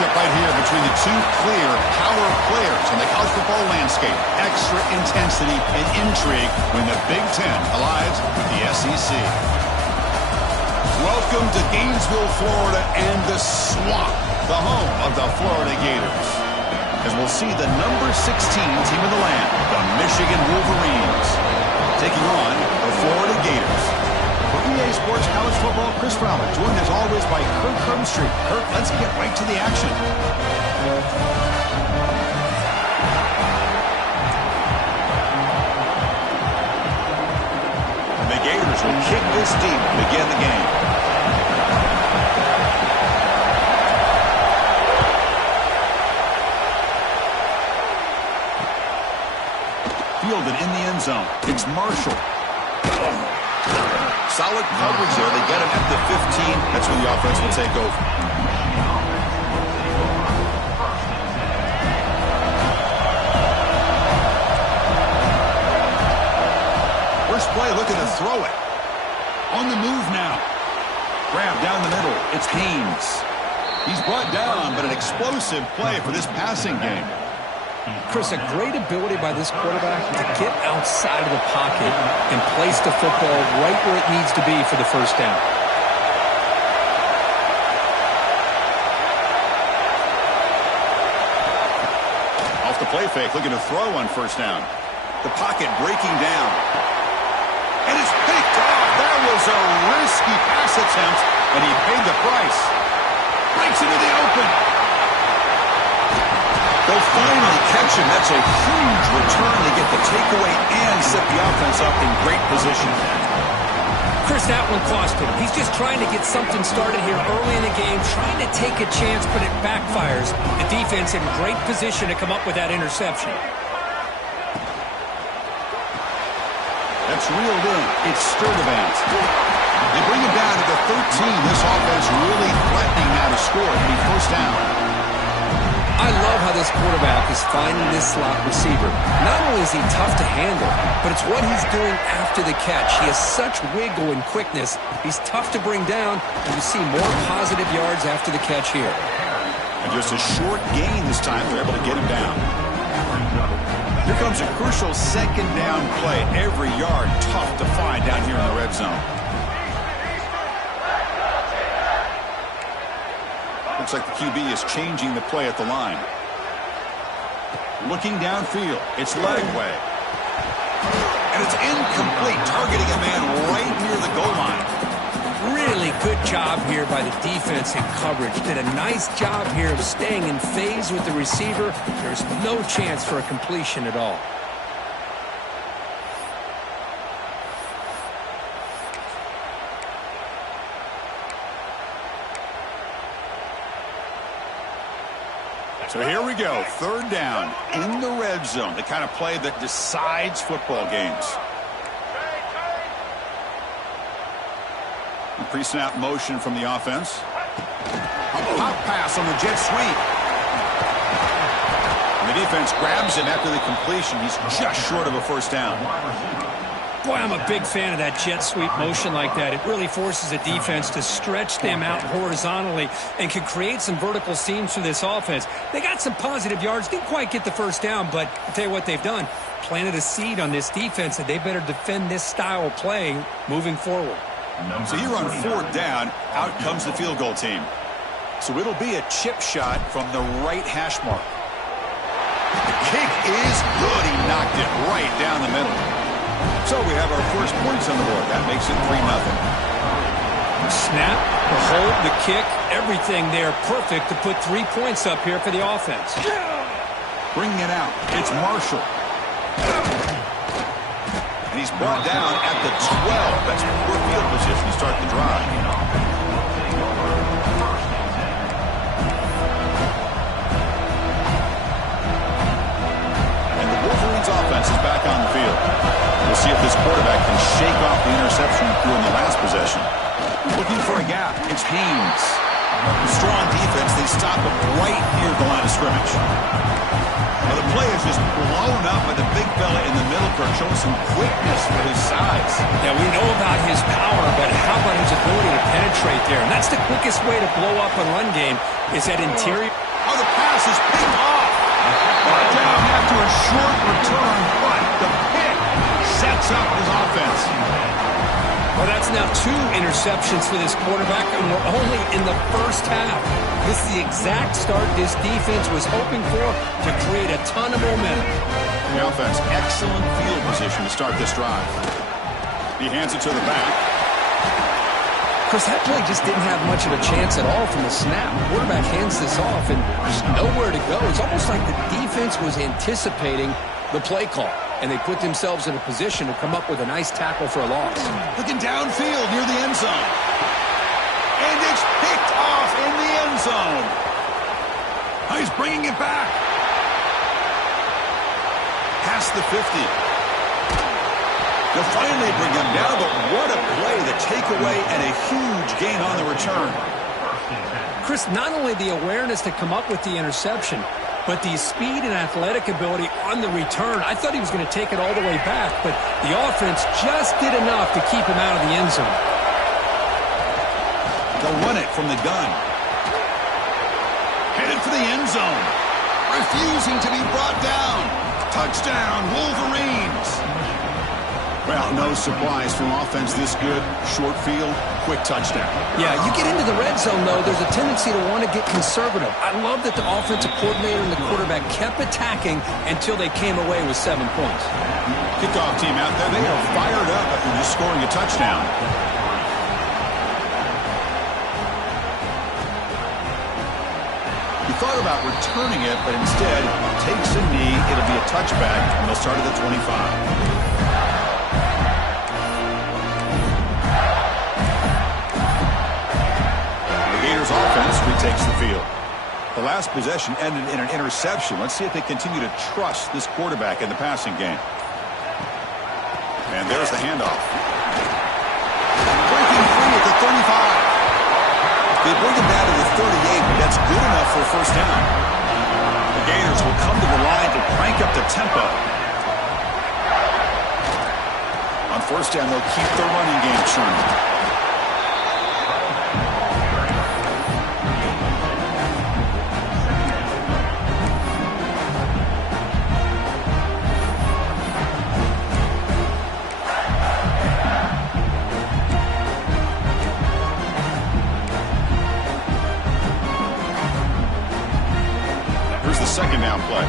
matchup right here between the two clear power players in the college football landscape. Extra intensity and intrigue when the Big Ten collides with the SEC. Welcome to Gainesville, Florida, and the swamp, the home of the Florida Gators. As we'll see the number 16 team of the land, the Michigan Wolverines, taking on the Florida Gators. For EA Sports College Football, Chris Fowler, joined as always by Kirk Hermstreet. Kirk, let's get right to the action. And the Gators will kick this deep to begin the game. Fielded in the end zone. It's Marshall. Solid coverage there. They get him at the 15. That's when the offense will take over. First play, looking to throw it. On the move now. Grab down the middle. It's Haynes. He's brought down, but an explosive play for this passing game. Chris, a great ability by this quarterback to get outside of the pocket and place the football right where it needs to be for the first down. Off the play fake, looking to throw on first down. The pocket breaking down. And it's picked off. That was a risky pass attempt, and he paid the price. Breaks into the open. They'll finally catch him. That's a huge return to get the takeaway and set the offense up in great position. Chris, that one cost him. He's just trying to get something started here early in the game, trying to take a chance, but it backfires. The defense in great position to come up with that interception. That's reeled in. It's Sturdivant. They bring him down to the 13. This offense really threatening now to score and be first down. I love how this quarterback is finding this slot receiver. Not only is he tough to handle, but it's what he's doing after the catch. He has such wiggle and quickness. He's tough to bring down, and you see more positive yards after the catch here. And just a short gain this time. They're able to get him down. Here comes a crucial second down play. Every yard tough to find down here in the red zone. Looks like the QB is changing the play at the line. Looking downfield. It's Legway. And it's incomplete, targeting a man right near the goal line. Really good job here by the defense in coverage. Did a nice job here of staying in phase with the receiver. There's no chance for a completion at all. So here we go, third down in the red zone, the kind of play that decides football games. A pre-snap motion from the offense. A pop pass on the jet sweep. And the defense grabs him after the completion. He's just short of a first down. Boy, I'm a big fan of that jet sweep motion like that. It really forces a defense to stretch them out horizontally and can create some vertical seams for this offense. They got some positive yards, didn't quite get the first down, but I'll tell you what they've done. Planted a seed on this defense, and they better defend this style of play moving forward. So here on fourth down, out comes the field goal team. So it'll be a chip shot from the right hash mark. The kick is good. He knocked it right down the middle. So we have our first points on the board. That makes it 3-0. Snap, the hold, the kick, everything there perfect to put 3 points up here for the offense. Bringing it out, it's Marshall. And he's brought down at the 12. That's poor field position to start the drive. And the Wolverines offense is back on the field. We'll see if this quarterback can shake off the interception he threw in the last possession. Looking for a gap. It's Haynes. Strong defense. They stop him right near the line of scrimmage. Now the play is just blown up by the big fella in the middle, Kirk, showing some quickness for his size. Yeah, we know about his power, but how about his ability to penetrate there? And that's the quickest way to blow up a run game is that interior. Oh, the pass is picked off. Brought down after a short return, but the pick sets up his offense. Well, that's now 2 interceptions for this quarterback, and we're only in the first half. This is the exact start this defense was hoping for to create a ton of momentum. The offense, excellent field position to start this drive. He hands it to the back. Chris, that play just didn't have much of a chance at all from the snap. The quarterback hands this off, and there's nowhere to go. It's almost like the defense was anticipating the play call, and they put themselves in a position to come up with a nice tackle for a loss. Looking downfield near the end zone. And it's picked off in the end zone. He's bringing it back. Past the 50. They'll finally bring him down, but what a play, the takeaway, and a huge gain on the return. Chris, not only the awareness to come up with the interception, but the speed and athletic ability on the return. I thought he was going to take it all the way back, but the offense just did enough to keep him out of the end zone. They'll run it from the gun. Headed for the end zone. Refusing to be brought down. Touchdown, Wolverines. Well, no surprise from offense this good. Short field, quick touchdown. Yeah, you get into the red zone, though, there's a tendency to want to get conservative. I love that the offensive coordinator and the quarterback kept attacking until they came away with 7 points. Kickoff team out there, they are fired up after just scoring a touchdown. He thought about returning it, but instead takes a knee. It'll be a touchback, and they'll start at the 25. Offense retakes the field. The last possession ended in an interception. Let's see if they continue to trust this quarterback in the passing game. And there's the handoff. Breaking free at the 35. They bring him down to the 38, but that's good enough for a first down. The Gators will come to the line to crank up the tempo. On first down, they'll keep the running game churning. Second down play.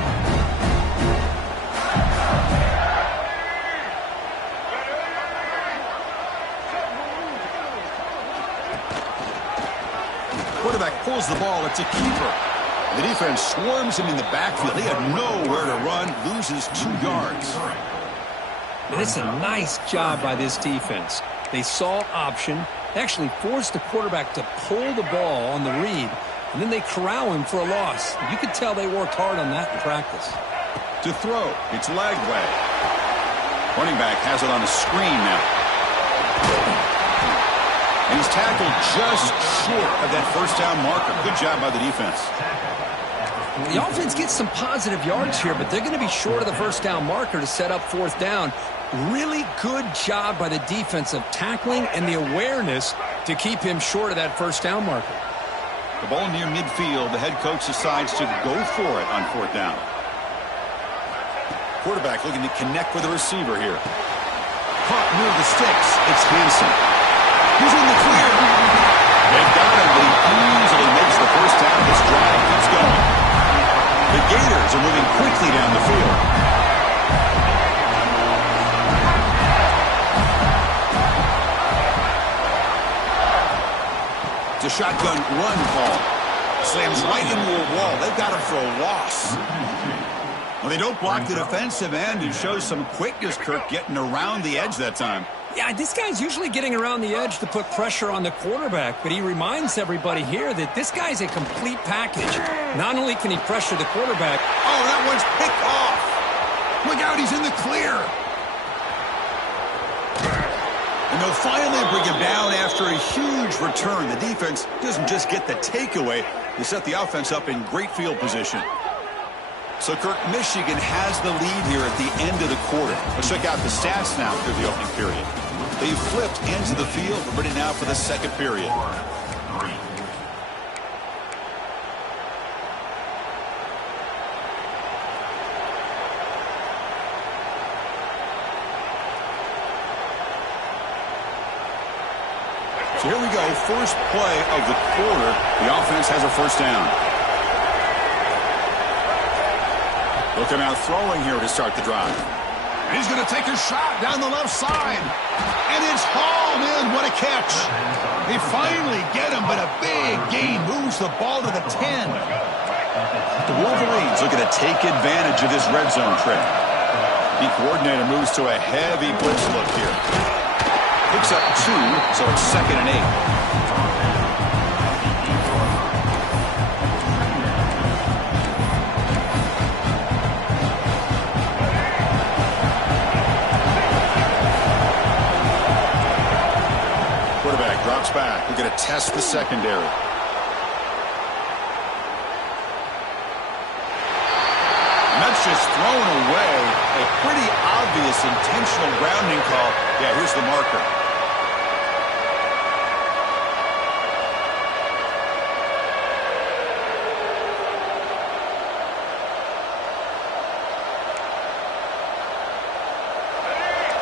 Quarterback pulls the ball. It's a keeper. The defense swarms him in the backfield. He had nowhere to run. Loses 2 yards. And it's a nice job by this defense. They saw option. They actually forced the quarterback to pull the ball on the read. And then they corral him for a loss. You could tell they worked hard on that in practice. To throw, it's Lagway. Running back has it on a screen now. And he's tackled just short of that first down marker. Good job by the defense. The offense gets some positive yards here, but they're going to be short of the first down marker to set up 4th down. Really good job by the defense of tackling and the awareness to keep him short of that first down marker. The ball near midfield. The head coach decides to go for it on 4th down. Quarterback looking to connect with the receiver here. Caught near the sticks. It's Hansen. He's in the clear. They've got him, but he easily makes the first down. This drive keeps going. The Gators are moving quickly down the field. It's a shotgun run call. Slams right into a wall. They've got him for a loss. Well, they don't block the defensive end and shows some quickness, Kirk, getting around the edge that time. Yeah, this guy's usually getting around the edge to put pressure on the quarterback, but he reminds everybody here that this guy's a complete package. Not only can he pressure the quarterback. Oh, that one's picked off. Look out, he's in the clear. And they'll finally bring him down after a huge return. The defense doesn't just get the takeaway. They set the offense up in great field position. So, Kirk, Michigan has the lead here at the end of the quarter. Let's check out the stats now through the opening period. They've flipped into the field. We're ready now for the second period. first play of the quarter. The offense has a first down. Looking out throwing here to start the drive. And he's going to take a shot down the left side. And it's hauled in. What a catch. They finally get him, but a big gain moves the ball to the 10. The Wolverines looking to take advantage of this red zone trip. The coordinator moves to a heavy blitz look here. Picks up 2, so it's 2nd and 8. Quarterback drops back. We're going to test the secondary. And that's just thrown away. A pretty obvious intentional grounding call. Yeah, here's the marker.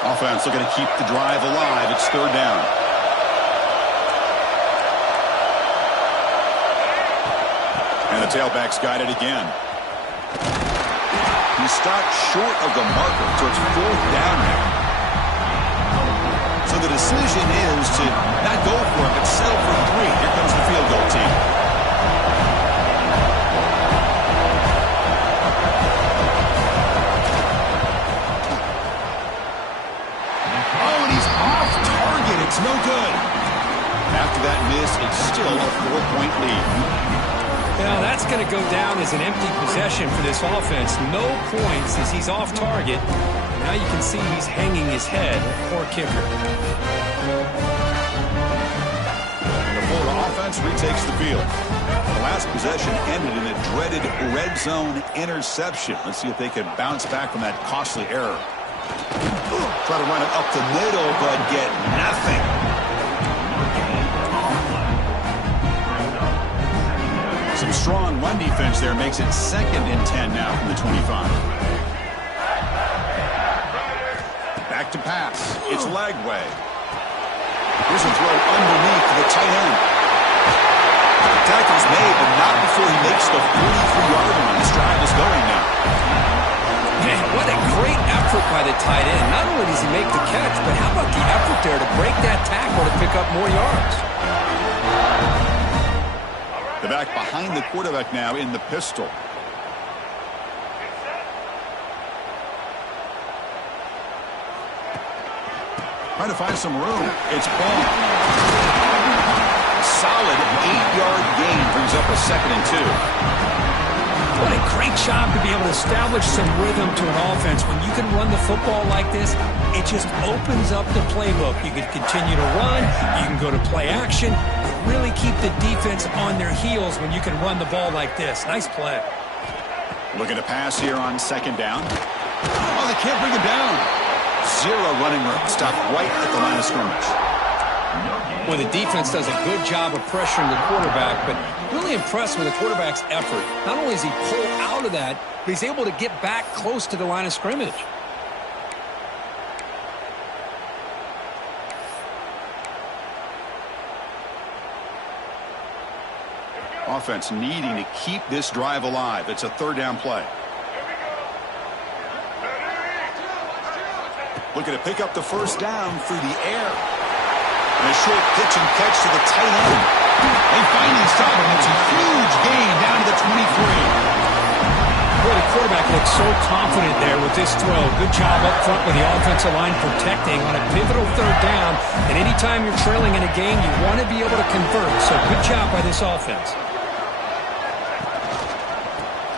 Offense looking to keep the drive alive. It's 3rd down. And the tailback's got it again. He stopped short of the marker, so it's 4th down now. So the decision is to not go for it, but settle for 3. Here comes the field goal team. Oh, and he's off target. It's no good. After that miss, it's still a 4-point lead. Now, that's going to go down as an empty possession for this offense. No points as he's off target. Now you can see he's hanging his head. Poor kicker. The Florida offense retakes the field. The last possession ended in a dreaded red zone interception. Let's see if they can bounce back from that costly error. Try to run it up the middle, but get nothing. Some strong run defense there makes it 2nd and 10 now from the 25. Back to pass. It's Lagway. Here's a throw underneath to the tight end. The tackle's made, but not before he makes the 43-yard line. This drive is going now. Man, what a great effort by the tight end. Not only does he make the catch, but how about the effort there to break that tackle to pick up more yards? The back behind the quarterback now in the pistol. Trying to find some room. It's Ball. Solid 8-yard gain brings up a 2nd and 2. What a great job to be able to establish some rhythm to an offense. When you can run the football like this, it just opens up the playbook. You can continue to run. You can go to play action. Really keep the defense on their heels when you can run the ball like this. Nice play. Looking to pass here on 2nd down. Oh, they can't bring him down. 0 running room. Stopped right at the line of scrimmage. Well, the defense does a good job of pressuring the quarterback, but really impressed with the quarterback's effort. Not only does he pull out of that, but he's able to get back close to the line of scrimmage. Offense needing to keep this drive alive. It's a 3rd down play. Looking to pick up the first down through the air. And a short pitch and catch to the tight end. They finally stop him. It's a huge gain down to the 23. Boy, the quarterback looks so confident there with this throw. Good job up front with the offensive line protecting on a pivotal 3rd down. And anytime you're trailing in a game, you want to be able to convert. So good job by this offense.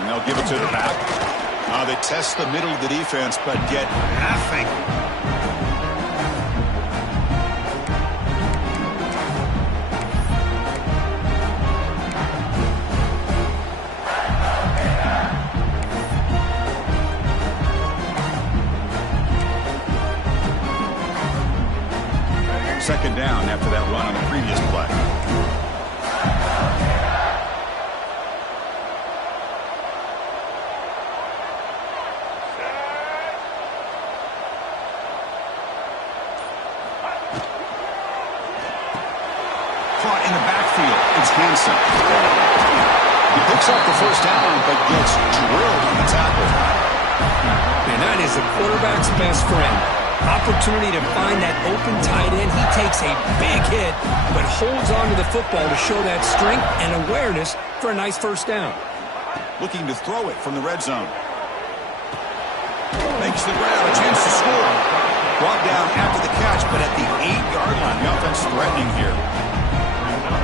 And they'll give it to the back. They test the middle of the defense, but get nothing. Second down after that run on the previous play. backfield. It's Hansen. He picks up the first down, but gets drilled on the tackle. And that is the quarterback's best friend. Opportunity to find that open tight end. He takes a big hit, but holds on to the football to show that strength and awareness for a nice first down. Looking to throw it from the red zone. Makes the grab, a chance to score. Brought down after the catch, but at the 8-yard line. The offense threatening here.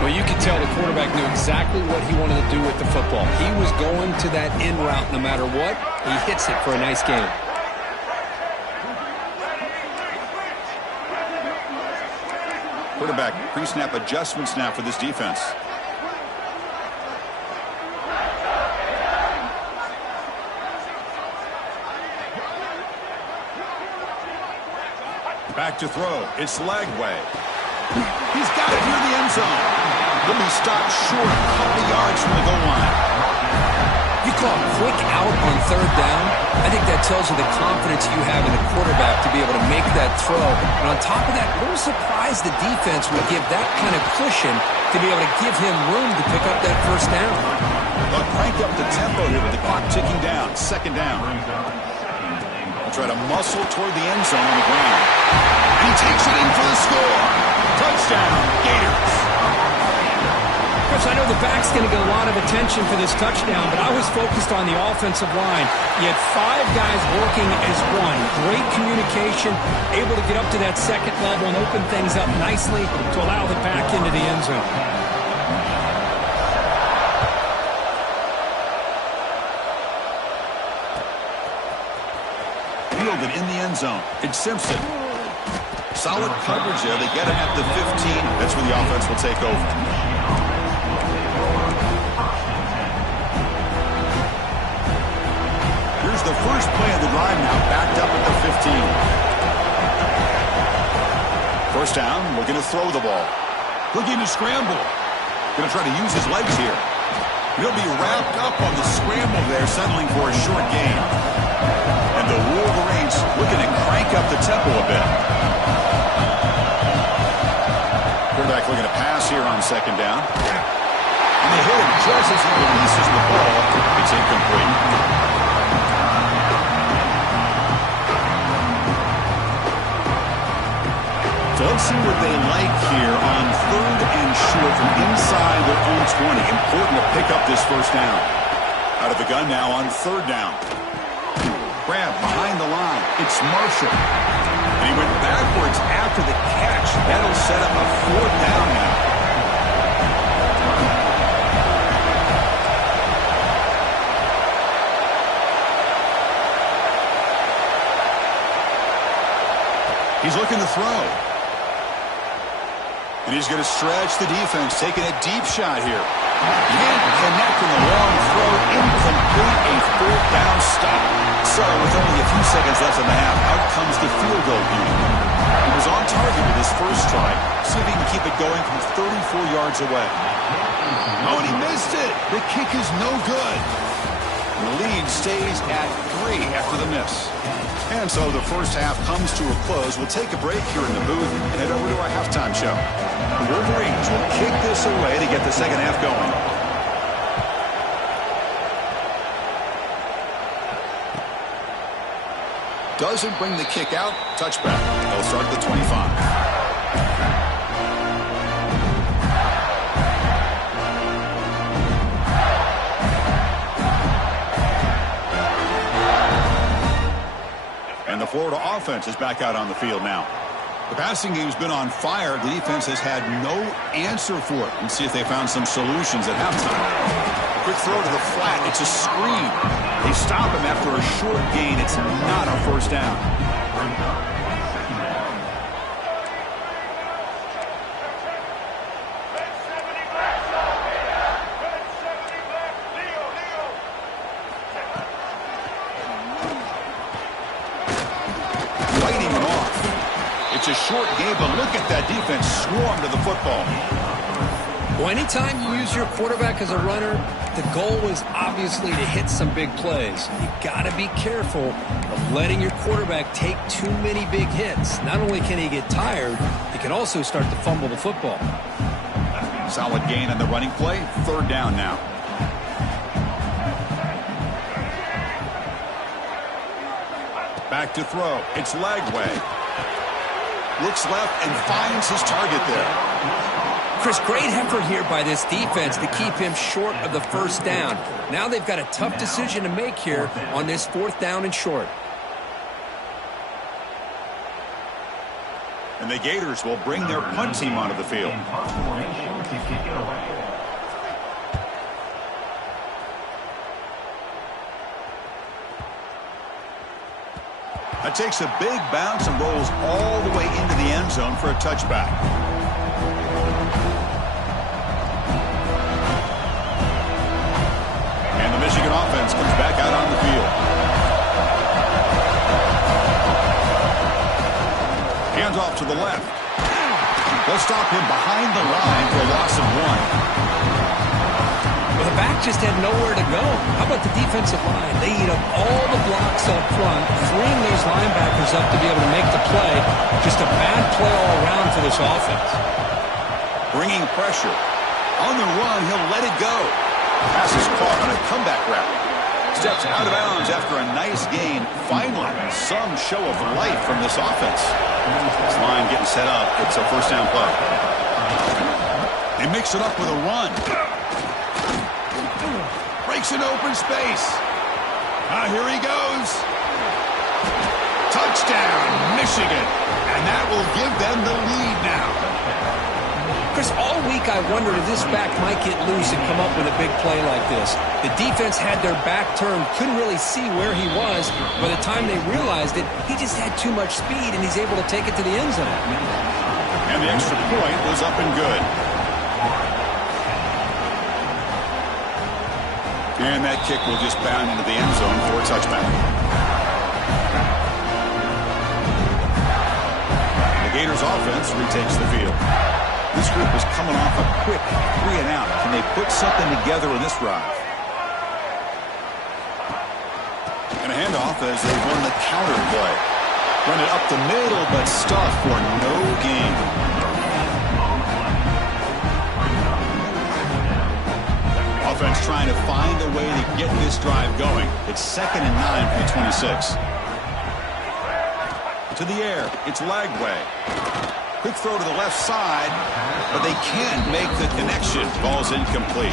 Well, you could tell the quarterback knew exactly what he wanted to do with the football. He was going to that in route no matter what. He hits it for a nice gain. Quarterback pre-snap adjustments now for this defense. Back to throw. It's Lagway. He's got it near the end zone. He'll be stopped short a couple yards from the goal line. You call a quick out on third down. I think that tells you the confidence you have in the quarterback to be able to make that throw. And on top of that, a little surprised the defense would give that kind of cushion to be able to give him room to pick up that first down. They'll crank up the tempo here with the clock ticking down. Second down. They'll try to muscle toward the end zone on the ground. He takes it in for the score. Touchdown, Gators. Chris, I know the back's going to get a lot of attention for this touchdown, but I was focused on the offensive line. You had 5 guys working as one. Great communication, able to get up to that second level and open things up nicely to allow the back into the end zone. Fielded in the end zone. It's Simpson. Solid coverage there. They get him at the 15. That's where the offense will take over. Here's the first play of the drive now, backed up at the 15. First down, looking to throw the ball. Looking to scramble. Going to try to use his legs here. He'll be wrapped up on the scramble there, settling for a short gain. And the Wolverines looking to crank up the tempo a bit. Quarterback looking to pass here on second down. And they hit him just as he releases the ball. It's incomplete. So let's see what they like here on third and short from inside their own 20. Important to pick up this first down. Out of the gun now on third down. Grab behind the line. It's Marshall. And he went backwards after the catch. That'll set up a fourth down now. He's looking to throw. And he's going to stretch the defense, taking a deep shot here. Can't connect in the long throw. Incomplete, a fourth down stop. So with only a few seconds left in the half, out comes the field goal unit. He was on target with his first try. See if he can keep it going from 34 yards away. Oh, and he missed it. The kick is no good. And the lead stays at 3 after the miss. And so the first half comes to a close. We'll take a break here in the booth and head over to our halftime show. The Wolverines will kick this away to get the second half going. Doesn't bring the kick out. Touchback. They'll start at the 25. And the Florida offense is back out on the field now. The passing game's been on fire. The defense has had no answer for it. Let's see if they found some solutions at halftime. Quick throw to the flat. It's a screen. They stop him after a short gain. It's not a first down. It's a short game, but look at that defense swarm to the football. Well, anytime you use your quarterback as a runner, the goal is obviously to hit some big plays. You got to be careful of letting your quarterback take too many big hits. Not only can he get tired, he can also start to fumble the football. Solid gain on the running play. Third down now. Back to throw. It's Lagway. Looks left and finds his target there. Chris, great effort here by this defense to keep him short of the first down. Now they've got a tough decision to make here on this 4th down and short. And the Gators will bring their punt team onto the field. That takes a big bounce and rolls all the way into the end zone for a touchback. And the Michigan offense comes back out on the field. Hands off to the left. They'll stop him behind the line for a loss of 1. Well, the back just had nowhere to go. How about the defensive line? They eat up all the blocks up front, freeing those linebackers up to be able to make the play. Just a bad play all around for this offense. Bringing pressure. On the run, he'll let it go. Pass is caught on a comeback route. Steps out of bounds after a nice gain. Finally, some show of life from this offense. This line getting set up. It's a first down play. They mix it up with a run. Breaks an open space. Here he goes. Touchdown, Michigan. And that will give them the lead now. Chris, all week I wondered if this back might get loose and come up with a big play like this. The defense had their back turned, couldn't really see where he was. By the time they realized it, he just had too much speed, and he's able to take it to the end zone. And the extra point was up and good. And that kick will just bound into the end zone for a touchback. The Gators offense retakes the field. This group is coming off a quick 3-and-out. Can they put something together in this drive? And a handoff as they run the counter play. Run it up the middle, but stuff for no gain. Offense trying to find a way to get this drive going. It's 2nd and 9 from the 26. To the air, it's Lagway. Quick throw to the left side, but they can't make the connection. Ball's incomplete.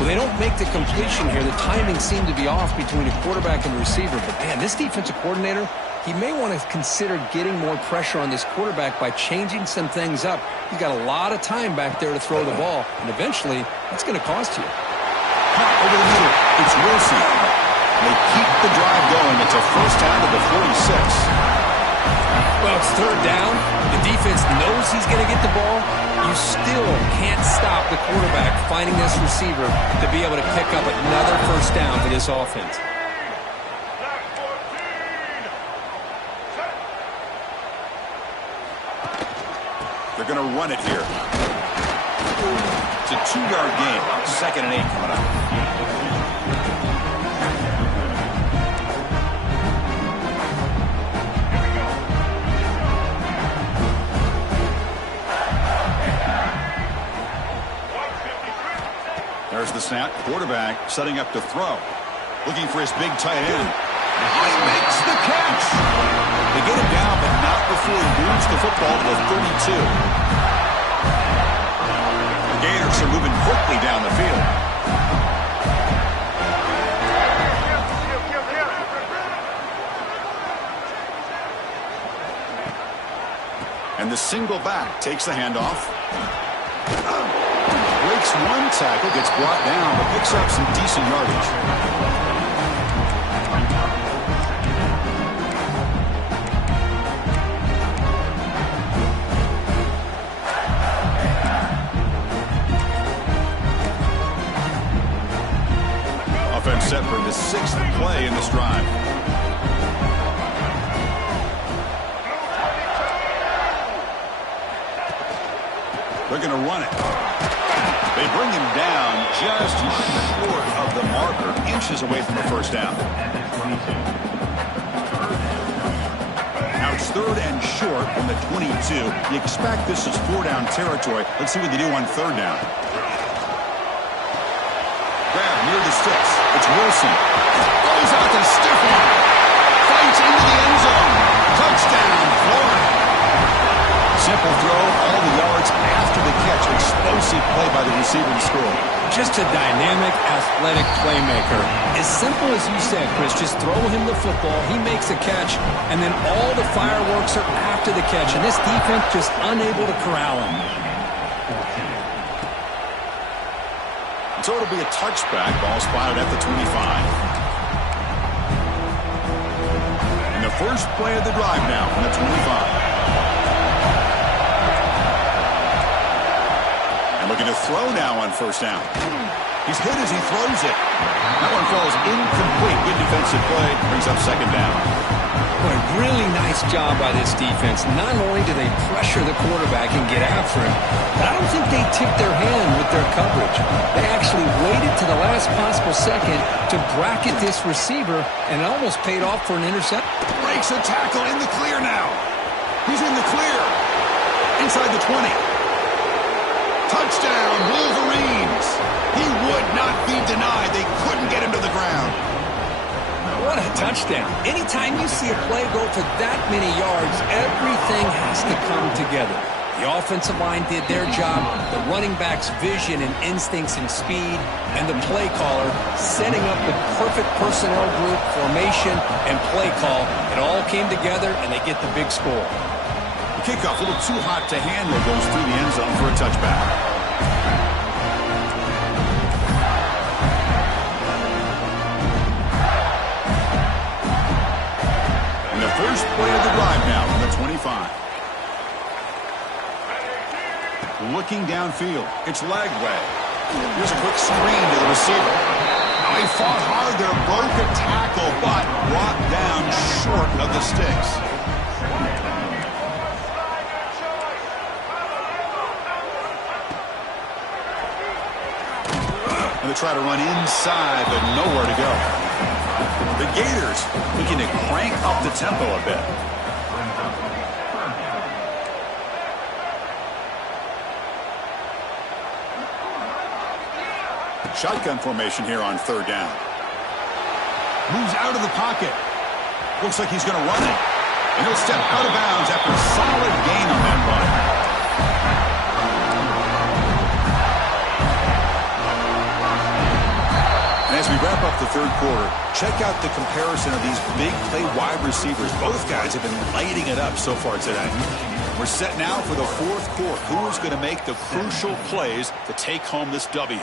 Well, they don't make the completion here. The timing seemed to be off between a quarterback and a receiver. But, man, this defensive coordinator, he may want to consider getting more pressure on this quarterback by changing some things up. He's got a lot of time back there to throw the ball, and eventually that's going to cost you. Over the middle, it's Wilson. They keep the drive going. It's a first down to the 46. Well, it's 3rd down. The defense knows he's going to get the ball. You still can't stop the quarterback finding this receiver to be able to pick up another first down for this offense. They're going to run it here. It's a 2-yard gain. 2nd and 8 coming up. There's the snap. Quarterback setting up to throw. Looking for his big tight end. He makes the catch. They get him down, but not before he moves the football to the 32. The Gators are moving quickly down the field. And the single back takes the handoff. Breaks one tackle, gets brought down, but picks up some decent yardage. Offense set for the 6th play in this drive. They're going to run it. They bring him down just short of the marker, inches away from a first down. Now it's third and short from the 22. You expect this is 4-down territory. Let's see what they do on third down. Grab near the sticks. It's Wilson. Goes out to stiff one. Fights into the end zone. Touchdown, Florida. Simple throw, all the yards after the catch. Explosive play by the receiver to score. Just a dynamic, athletic playmaker. As simple as you said, Chris, just throw him the football, he makes a catch, and then all the fireworks are after the catch, and this defense just unable to corral him. So it'll be a touchback. Ball spotted at the 25. And the first play of the drive now from the 25. Looking to throw now on first down. He's hit as he throws it. That one falls incomplete. Good defensive play. Brings up second down. Boy, really nice job by this defense. Not only do they pressure the quarterback and get after him, but I don't think they tipped their hand with their coverage. They actually waited to the last possible second to bracket this receiver, and it almost paid off for an interception. Breaks a tackle in the clear now. He's in the clear. Inside the 20. Touchdown, Wolverines. He would not be denied. They couldn't get him to the ground. What a touchdown. Anytime you see a play go for that many yards, everything has to come together. The offensive line did their job, the running back's vision and instincts and speed, and the play caller setting up the perfect personnel group, formation, and play call. It all came together, and they get the big score. The kickoff a little too hot to handle, goes through the end zone for a touchback. And the first play of the drive now from the 25. Looking downfield. It's Lagway. Here's a quick screen to the receiver. Now he fought hard there, broke a tackle, but brought down short of the sticks. And they try to run inside, but nowhere to go. The Gators looking to crank up the tempo a bit. Shotgun formation here on third down. Moves out of the pocket. Looks like he's going to run it. And he'll step out of bounds after a solid gain on that run. As we wrap up the third quarter, check out the comparison of these big play wide receivers. Both guys have been lighting it up so far today. We're set now for the fourth quarter. Who is going to make the crucial plays to take home this W?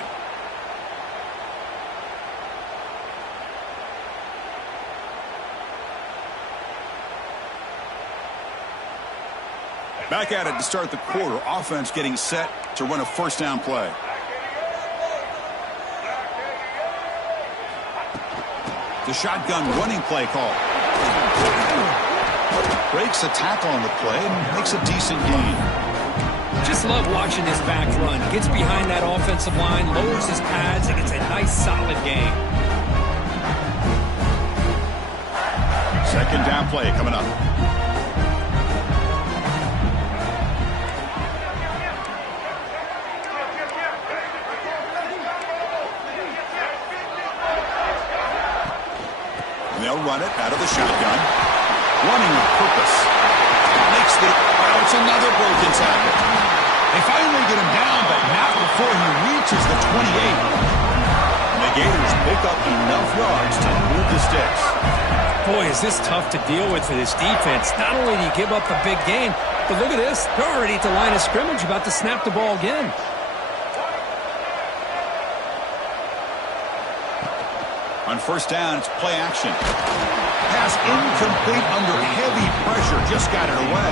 Back at it to start the quarter. Offense getting set to run a first down play. The shotgun running play call. Breaks a tackle on the play and makes a decent gain. Just love watching this back run. Gets behind that offensive line, lowers his pads, and gets a nice solid gain. Second down play coming up. They'll run it out of the shotgun. Running with purpose. Makes the... Oh, it's another broken tackle. They finally get him down, but not before he reaches the 28. And the Gators pick up enough yards to move the sticks. Boy, is this tough to deal with for this defense. Not only do you give up a big gain, but look at this. They're already at the line of scrimmage, about to snap the ball again. On first down, it's play action. Pass incomplete under heavy pressure. Just got it away.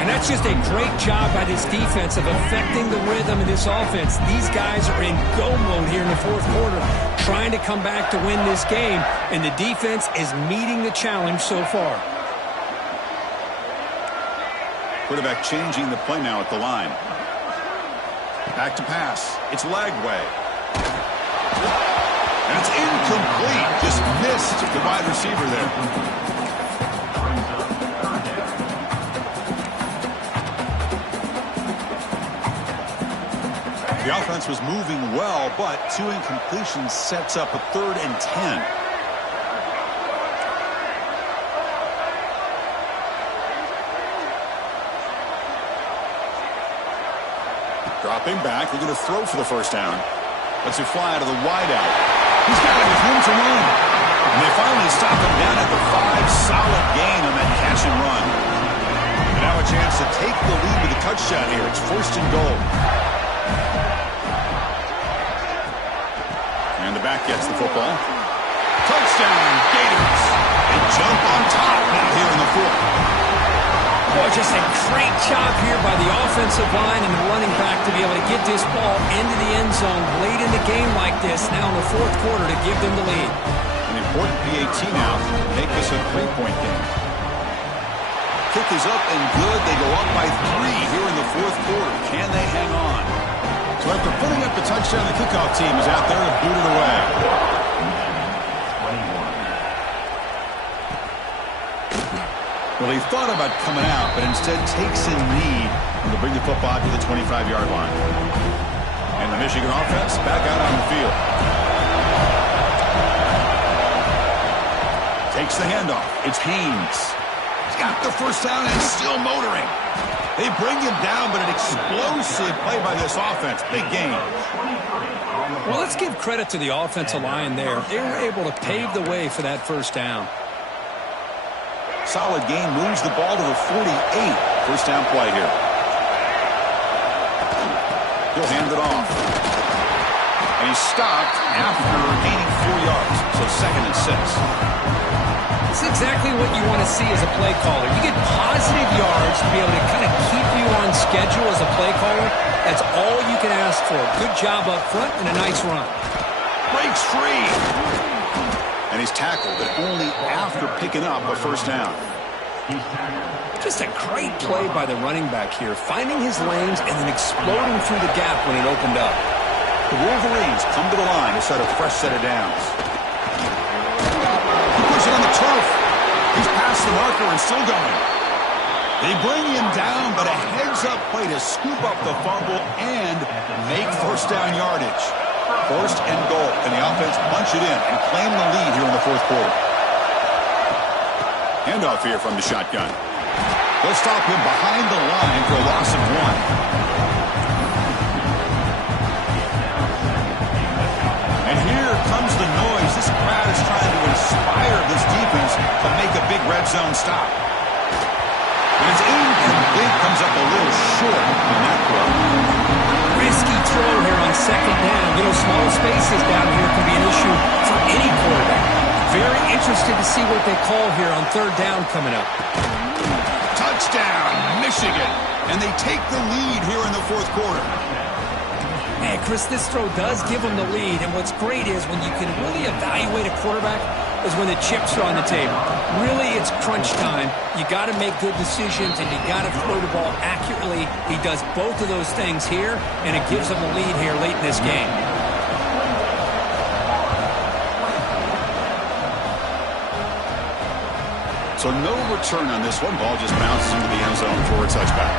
And that's just a great job by this defense of affecting the rhythm of this offense. These guys are in go mode here in the fourth quarter, trying to come back to win this game, and the defense is meeting the challenge so far. Quarterback changing the play now at the line. Back to pass. It's Lagway. And it's incomplete. Just missed the wide receiver there. The offense was moving well, but 2 incompletions sets up a 3rd and 10. Dropping back, looking to throw for the first down. Lets it fly out of the wideout. He's got it with room to run. And they finally stop him down at the 5. Solid gain on that catch and run. And now a chance to take the lead with a touchdown here. It's 1st and goal. And the back gets the football. Touchdown, Gators. They jump on top now here in the 4th. Boy, just a great job here by the offensive line and the running back to be able to get this ball into the end zone late in the game like this, now in the 4th quarter, to give them the lead. An important PAT now to make this a 3-point game. Kick is up and good. They go up by 3 here in the 4th quarter. Can they hang on? So after putting up the touchdown, the kickoff team is out there to boot it away. Well, he thought about coming out, but instead takes a knee to bring the football to the 25-yard line. And the Michigan offense back out on the field. Takes the handoff. It's Haynes. He's got the first down and still motoring. They bring him down, but an explosive play by this offense. Big game. Well, let's give credit to the offensive line there. They were able to pave the way for that first down. Solid gain, moves the ball to the 48. First down play here. He'll hand it off. And he's stopped after gaining 4 yards. So 2nd and 6. It's exactly what you want to see as a play caller. You get positive yards to be able to kind of keep you on schedule as a play caller. That's all you can ask for. Good job up front and a nice run. Breaks free. And he's tackled, but only after picking up a first down. Just a great play by the running back here, finding his lanes and then exploding through the gap when it opened up. The Wolverines come to the line to set a fresh set of downs. He puts it on the turf. He's past the marker and still going. They bring him down, but a heads-up play to scoop up the fumble and make first down yardage. 1st and goal. Can the offense punch it in and claim the lead here in the 4th quarter? Handoff here from the shotgun. They'll stop him behind the line for a loss of 1. And here comes the noise. This crowd is trying to inspire this defense to make a big red zone stop. And it's incomplete. Comes up a little short on that throw. Risky throw here on 2nd down. You know, small spaces down here can be an issue for any quarterback. Very interested to see what they call here on 3rd down coming up. Touchdown, Michigan. And they take the lead here in the 4th quarter. Hey, Chris, this throw does give them the lead. And what's great is when you can really evaluate a quarterback is when the chips are on the table. Really, it's crunch time. You got to make good decisions, and you got to throw the ball accurately. He does both of those things here, and it gives them the lead here late in this game. So no return on this one. Ball just bounces into the end zone for a touchback.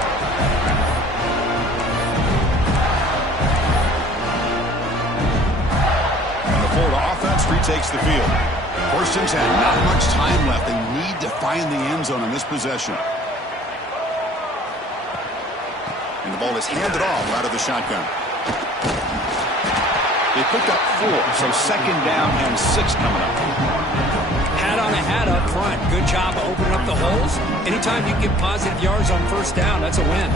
And the Florida offense retakes the field. 1st and 10, not much time left. They need to find the end zone on this possession. And the ball is handed off out of the shotgun. They picked up 4, so 2nd down and 6 coming up. Hat on a hat up front. Good job of opening up the holes. Anytime you get positive yards on 1st down, that's a win.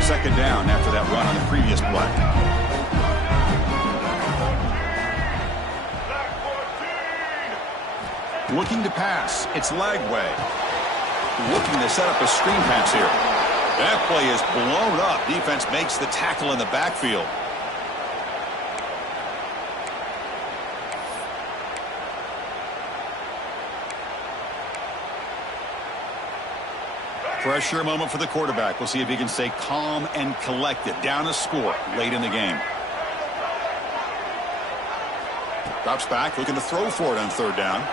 Second down after that run on the previous play. Looking to pass. It's Lagway. Looking to set up a screen pass here. That play is blown up. Defense makes the tackle in the backfield. Pressure moment for the quarterback. We'll see if he can stay calm and collected. Down a score late in the game. Drops back, looking to throw for it on 3rd down.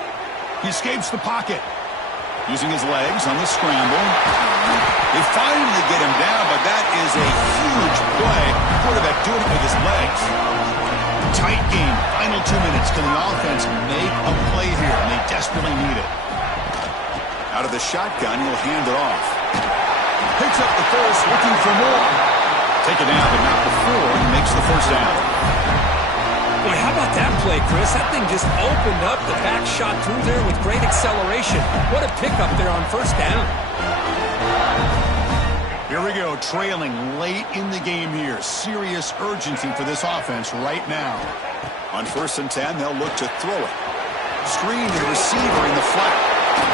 He escapes the pocket. Using his legs on the scramble. They finally get him down, but that is a huge play. Quarterback doing it with his legs. Tight game. Final 2 minutes. Can the offense make a play here? And they desperately need it. Out of the shotgun, he'll hand it off. Picks up the first, looking for more. Take it down, but not before he makes the first down. Boy, how about that play, Chris? That thing just opened up. The back shot through there with great acceleration. What a pickup there on first down. Here we go, trailing late in the game here. Serious urgency for this offense right now. On 1st and 10, they'll look to throw it. Screen to the receiver in the flat.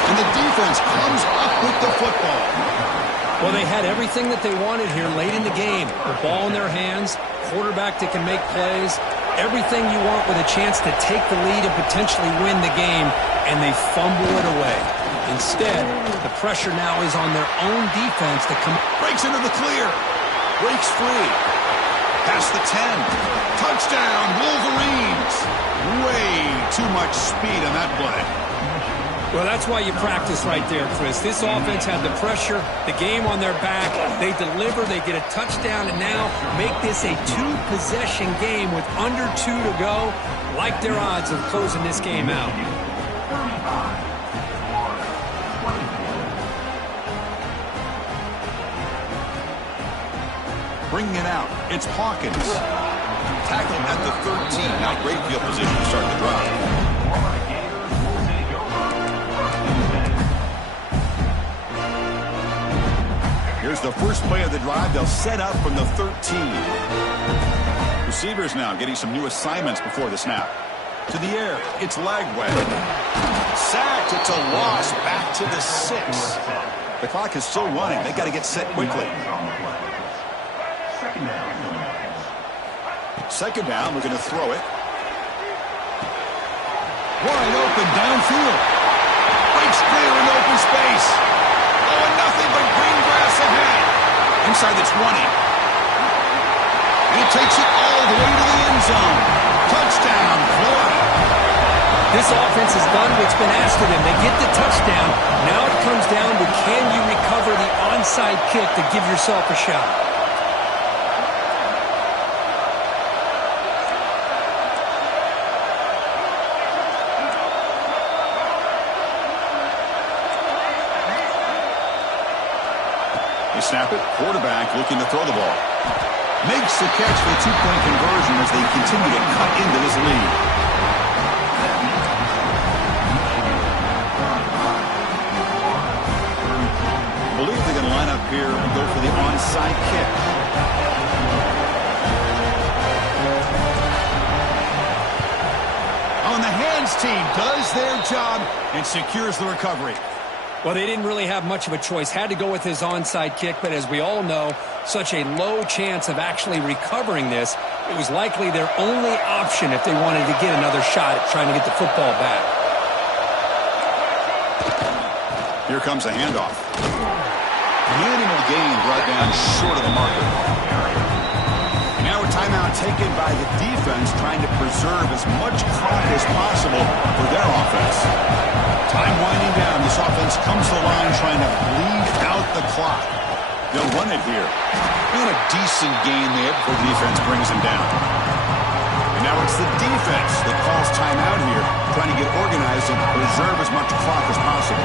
And the defense comes up with the football. Well, they had everything that they wanted here late in the game. The ball in their hands, quarterback that can make plays, everything you want with a chance to take the lead and potentially win the game, and they fumble it away. Instead, the pressure now is on their own defense to come. Breaks into the clear. Breaks free. Past the 10. Touchdown, Wolverines. Way too much speed on that play. Well, that's why you practice right there, Chris. This offense had the pressure, the game on their back. They deliver, they get a touchdown, and now make this a two-possession game with under 2 to go. Like their odds of closing this game out. Bringing it out, it's Hawkins. Tackled at the 13. Not great field position to start the drive. Here's the first play of the drive. They'll set up from the 13. Receivers now getting some new assignments before the snap. To the air, it's Lagway. Sacked, it's a loss. Back to the 6. The clock is still running. They got to get set quickly. Second down, we're going to throw it. Wide open downfield. Breaks clear in open space. Oh, and nothing but green grass ahead. Inside the 20. And he takes it all the way to the end zone. Touchdown, Florida. This offense has done what's been asked of them. They get the touchdown. Now it comes down to can you recover the onside kick to give yourself a shot. Snap it. Quarterback looking to throw the ball. Makes the catch for the 2-point conversion as they continue to cut into this lead. I believe they're going to line up here and go for the onside kick. On the hands team does their job and secures the recovery. Well, they didn't really have much of a choice. Had to go with his onside kick, but as we all know, such a low chance of actually recovering this. It was likely their only option if they wanted to get another shot at trying to get the football back. Here comes a handoff. Minimal gain brought down short of the marker. Now a timeout taken by the defense trying to preserve as much clock as possible for their offense. Time winding down. This offense comes to the line trying to bleed out the clock. They'll run it here. And a decent gain there before the defense brings him down. And now it's the defense that calls timeout here, trying to get organized and preserve as much clock as possible.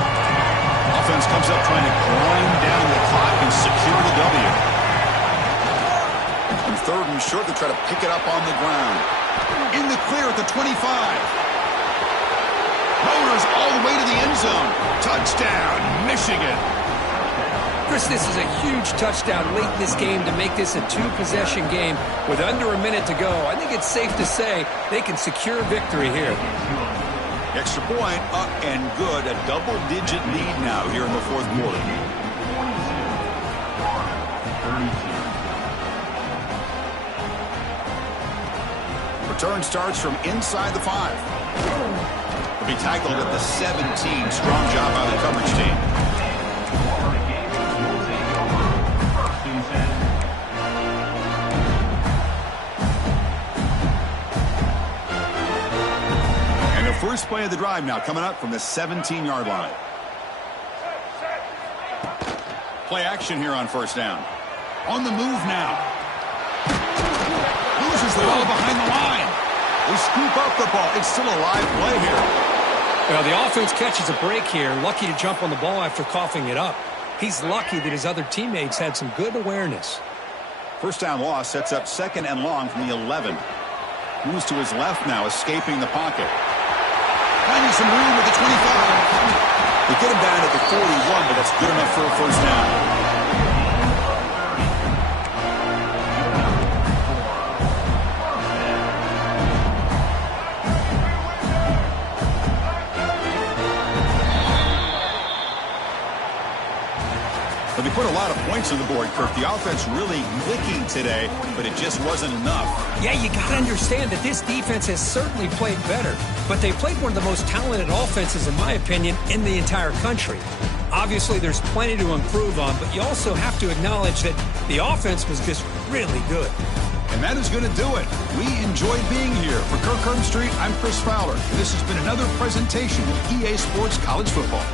Offense comes up trying to grind down the clock and secure the W. On 3rd and short, they try to pick it up on the ground. In the clear at the 25. Motors all the way to the end zone. Touchdown, Michigan. Chris, this is a huge touchdown late in this game to make this a two-possession game with under a minute to go. I think it's safe to say they can secure victory here. Extra point up and good. A double-digit lead now here in the 4th quarter. Return starts from inside the 5. Be tackled at the 17. Strong job by the coverage team. And the first play of the drive now coming up from the 17-yard line. Play action here on first down. On the move now. Loses the ball behind the line. They scoop up the ball. It's still a live play here. Well, the offense catches a break here. Lucky to jump on the ball after coughing it up. He's lucky that his other teammates had some good awareness. First down loss sets up 2nd and long from the 11. Moves to his left now, escaping the pocket. Finding some room at the 25. They get him down at the 41, but that's good enough for a first down. But they put a lot of points on the board, Kirk. The offense really clicking today, but it just wasn't enough. Yeah, you got to understand that this defense has certainly played better, but they played one of the most talented offenses, in my opinion, in the entire country. Obviously, there's plenty to improve on, but you also have to acknowledge that the offense was just really good. And that is going to do it. We enjoyed being here. For Kirk Street, I'm Chris Fowler. And this has been another presentation of EA Sports College Football.